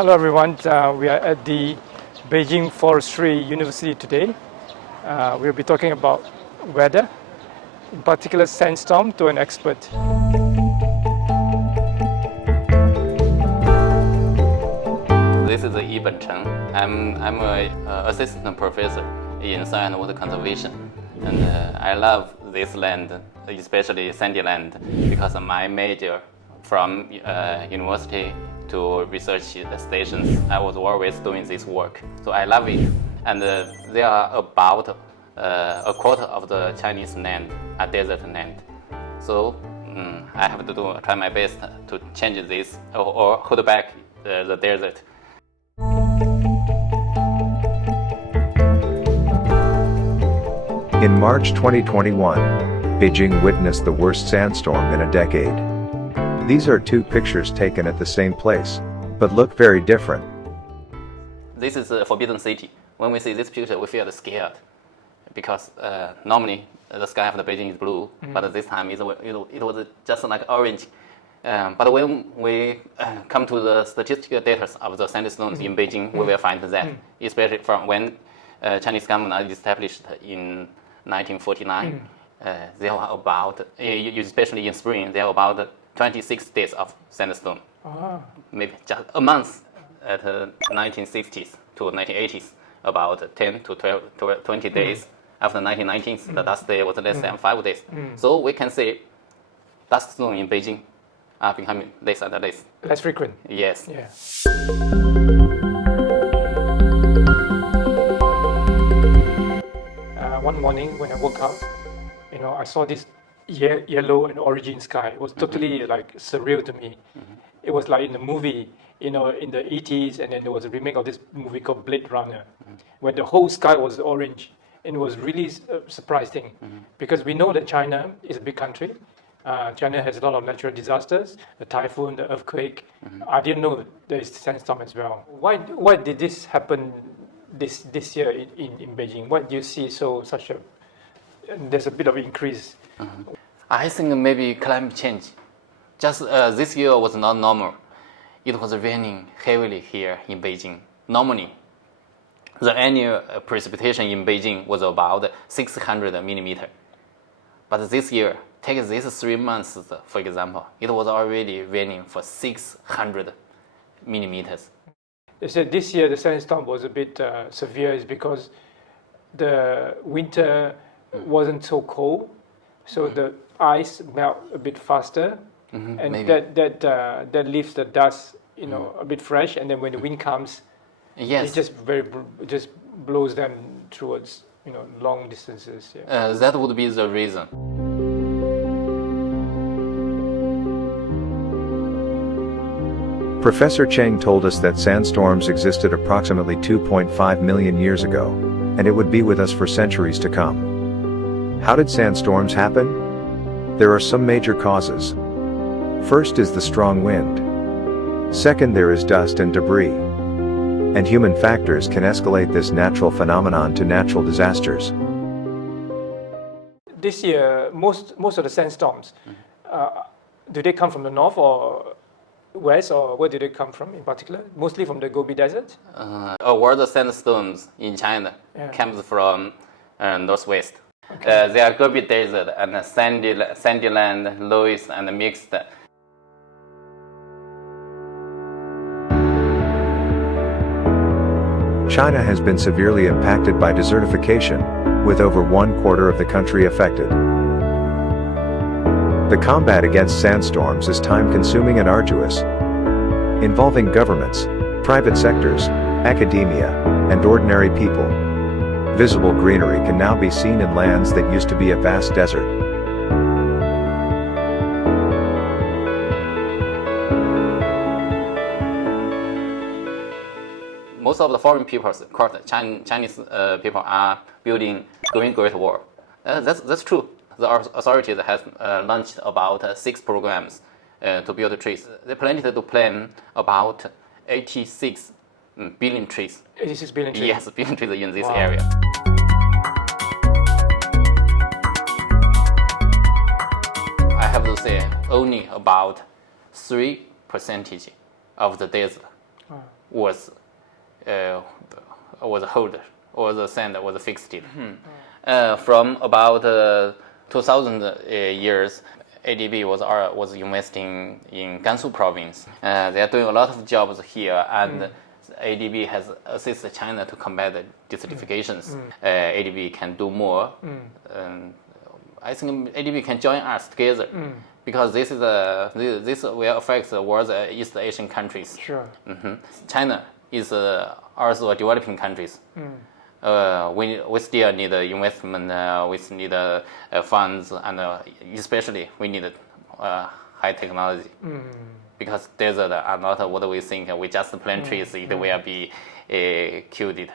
Hello everyone, we are at the Beijing Forestry University today. We'll be talking about weather, in particular sandstorm, to an expert. This is Yiben Chen. I'm an assistant professor in soil and water conservation, and I love this land, especially sandy land, because of my major from university to research stations. I was always doing this work, so I love it. And there are about a quarter of the Chinese land are desert land. So I have to try my best to change this or hold back the desert. In March 2021, Beijing witnessed the worst sandstorm in a decade. These are two pictures taken at the same place, but look very different. This is a forbidden city. When we see this picture, we feel scared because normally the sky of the Beijing is blue, but this time it was just like orange. But when we come to the statistical data of the sandstorms in Beijing, we will find that, especially from when Chinese government established in 1949, there are about, especially in spring, there are about 26 days of sandstorm. Maybe just a month at 1960s to 1980s, about 10 to 12 to 20 days. After 1990s, the dust day was less than 5 days. So we can say dust storm in Beijing are becoming less and less. Less frequent. Yes. Yeah. One morning when I woke up, I saw this yellow and orange sky. It was totally like surreal to me. It was like in the movie, in the 80s, and then there was a remake of this movie called Blade Runner, where the whole sky was orange. And it was really surprising because we know that China is a big country. China has a lot of natural disasters, the typhoon, the earthquake. I didn't know there is sandstorm as well. Why did this happen this year in Beijing? Why do you see there's a bit of increase? I think maybe climate change. Just this year was not normal. It was raining heavily here in Beijing. Normally, the annual precipitation in Beijing was about 600 millimeters. But this year, take these 3 months, for example, it was already raining for 600 millimeters. They said this year the sandstorm was a bit severe is because the winter wasn't so cold, so the ice melt a bit faster, and maybe. that leaves the dust, a bit fresh, and then when the wind comes, Yes. it just blows them towards long distances. Yeah. That would be the reason. Professor Cheng told us that sandstorms existed approximately 2.5 million years ago, and it would be with us for centuries to come. How did sandstorms happen? There are some major causes. First is the strong wind. Second, there is dust and debris. And human factors can escalate this natural phenomenon to natural disasters. This year, most of the sandstorms, do they come from the north or west, or where do they come from in particular? Mostly from the Gobi Desert? All the sandstorms in China comes from northwest. Okay. They are Gobi Desert and sandy land, loess and mixed. China has been severely impacted by desertification, with over 1/4 of the country affected. The combat against sandstorms is time-consuming and arduous, involving governments, private sectors, academia, and ordinary people. Visible greenery can now be seen in lands that used to be a vast desert. Most of the foreign people, Chinese people, are doing Great Wall. That's true. The authorities have launched about 6 programs to build trees. They plan to plant about 86 billion trees. 86 billion trees? Yes, billion trees in this area. I have to say only about 3% of the desert was hold, or the sand was fixed. From about 2000 years, ADB was investing in Gansu province. They are doing a lot of jobs here, and ADB has assisted China to combat the desertifications. ADB can do more. I think ADB can join us together because this will affect the world's East Asian countries. Sure. China is also a developing countries. We still need investment, we need funds, and especially we need high technology. Because desert are not what we think. We just plant trees, it will be killed.